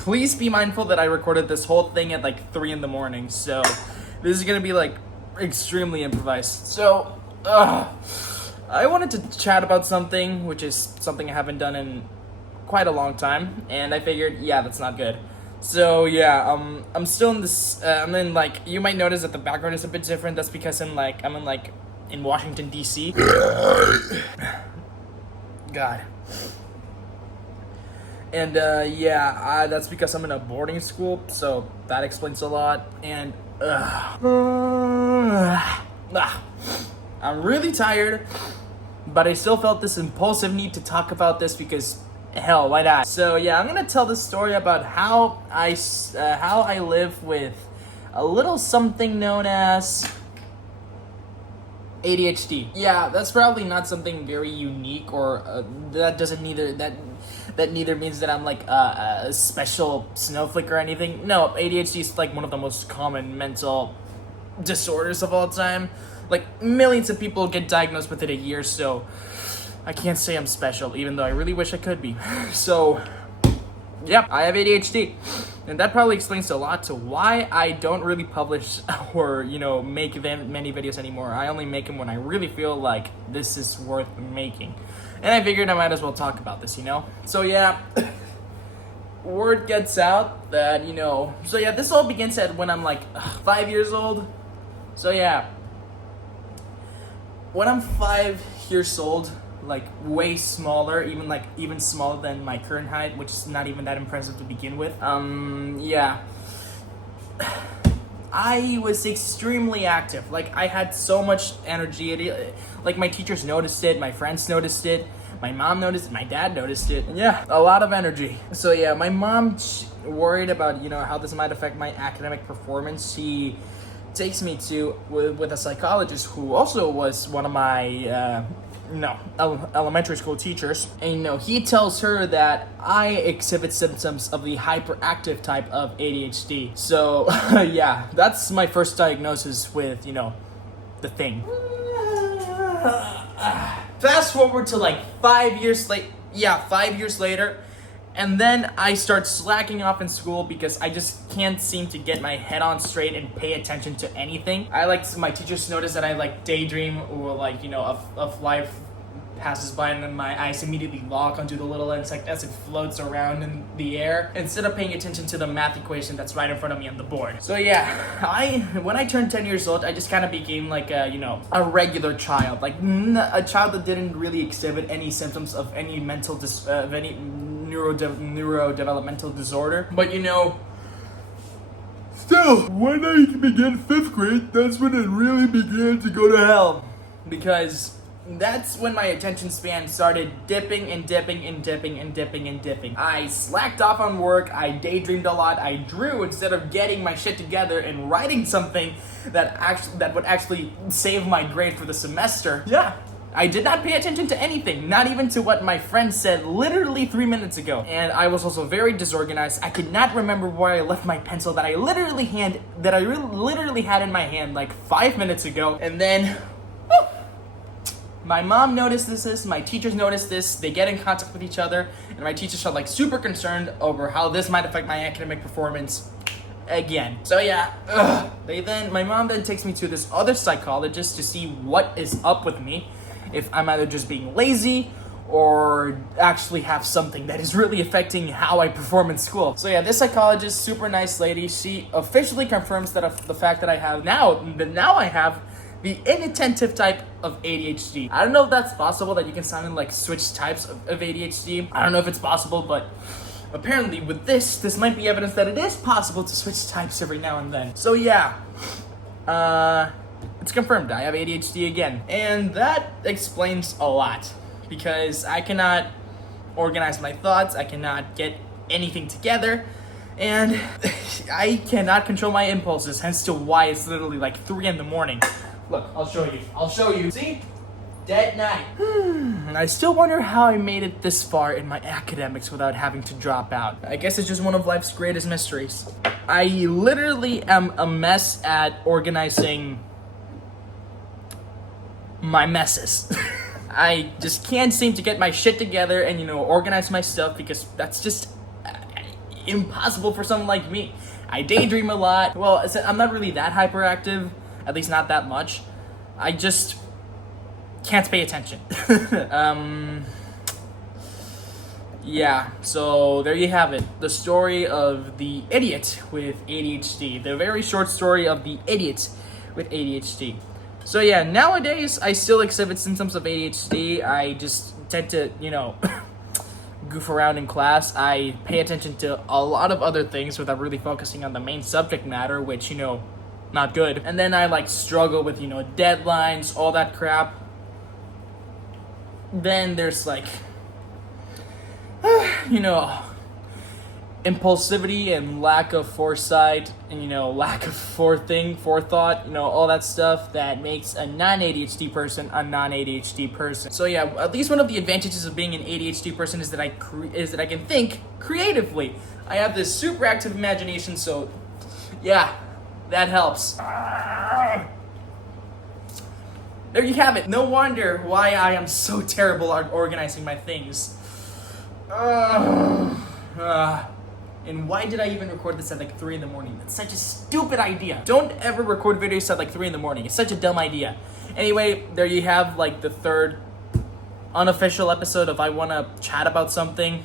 please be mindful that I recorded this whole thing at like 3 in the morning, so this is gonna be like extremely improvised. So, I wanted to chat about something, which is something I haven't done in quite a long time, and I figured, yeah, that's not good. So yeah, I'm still in this. I'm in like, you might notice that the background is a bit different. That's because I'm in Washington D.C. God. And that's because I'm in a boarding school, so that explains a lot. And I'm really tired, but I still felt this impulsive need to talk about this because hell, why not? So yeah, I'm gonna tell the story about how I live with a little something known as ADHD. Yeah, that's probably not something very unique, or that neither means that I'm like a special snowflake or anything. No, ADHD is like one of the most common mental disorders of all time. Like millions of people get diagnosed with it a year, so I can't say I'm special, even though I really wish I could be. So, yeah, I have ADHD. And that probably explains a lot to why I don't really publish or, make many videos anymore. I only make them when I really feel like this is worth making. And I figured I might as well talk about this, So, yeah, word gets out that, So, yeah, this all begins at when I'm like 5 years old. So, yeah, when I'm 5 years old, like way smaller, even smaller than my current height, which is not even that impressive to begin with. I was extremely active. Like, I had so much energy. Like, my teachers noticed it, my friends noticed it, my mom noticed it, my dad noticed it. Yeah, a lot of energy. So yeah, my mom worried about, how this might affect my academic performance. She takes me with a psychologist who also was one of my elementary school teachers, and he tells her that I exhibit symptoms of the hyperactive type of ADHD. So yeah, that's my first diagnosis with the thing. Fast forward to like 5 years later, and then I start slacking off in school because I just can't seem to get my head on straight and pay attention to anything. My teachers notice that I daydream, or a fly passes by and then my eyes immediately lock onto the little insect as it floats around in the air, instead of paying attention to the math equation that's right in front of me on the board. So yeah, when I turned 10 years old, I just kind of became like a regular child, like a child that didn't really exhibit any symptoms of any neurodevelopmental disorder. But still, when I began 5th grade, that's when it really began to go to hell, because that's when my attention span started dipping and dipping and dipping and dipping and dipping. I slacked off on work, I daydreamed a lot, I drew instead of getting my shit together and writing something that would actually save my grade for the semester. Yeah. I did not pay attention to anything, not even to what my friend said literally 3 minutes ago. And I was also very disorganized. I could not remember where I left my pencil that I literally had in my hand like 5 minutes ago. And then my mom noticed this, my teachers noticed this, they get in contact with each other, and my teachers are super concerned over how this might affect my academic performance again. So yeah, my mom then takes me to this other psychologist to see what is up with me, if I'm either just being lazy or actually have something that is really affecting how I perform in school. So yeah, this psychologist, super nice lady, she officially confirms that the fact that I have now I have the inattentive type of ADHD. I don't know if that's possible, that you can sound switch types of ADHD. I don't know if it's possible, but apparently with this might be evidence that it is possible to switch types every now and then. So yeah, it's confirmed, I have ADHD again. And that explains a lot, because I cannot organize my thoughts, I cannot get anything together, and I cannot control my impulses, hence to why it's literally 3 in the morning. Look, I'll show you. See? Dead night. I still wonder how I made it this far in my academics without having to drop out. I guess it's just one of life's greatest mysteries. I literally am a mess at organizing my messes. I just can't seem to get my shit together and, organize my stuff, because that's just, impossible for someone like me. I daydream a lot. Well, I'm not really that hyperactive, at least not that much. I just can't pay attention. Yeah, so there you have it. The story of the idiot with ADHD. The very short story of the idiot with ADHD. So yeah, nowadays I still exhibit symptoms of ADHD. I just tend to, goof around in class. I pay attention to a lot of other things without really focusing on the main subject matter, which, not good. And then I struggle with, deadlines, all that crap. Then there's impulsivity and lack of foresight and, lack of forethought, all that stuff that makes a non-ADHD person a non-ADHD person. So yeah, at least one of the advantages of being an ADHD person is that I can think creatively. I have this super active imagination, so yeah, that helps. There you have it. No wonder why I am so terrible at organizing my things. And why did I even record this at 3 in the morning? That's such a stupid idea. Don't ever record videos at 3 in the morning. It's such a dumb idea. Anyway, there you have the third unofficial episode of I Wanna Chat About Something.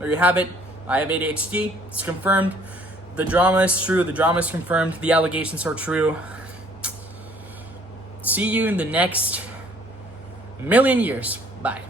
There you have it. I have ADHD. It's confirmed. The drama is true. The drama is confirmed. The allegations are true. See you in the next million years. Bye.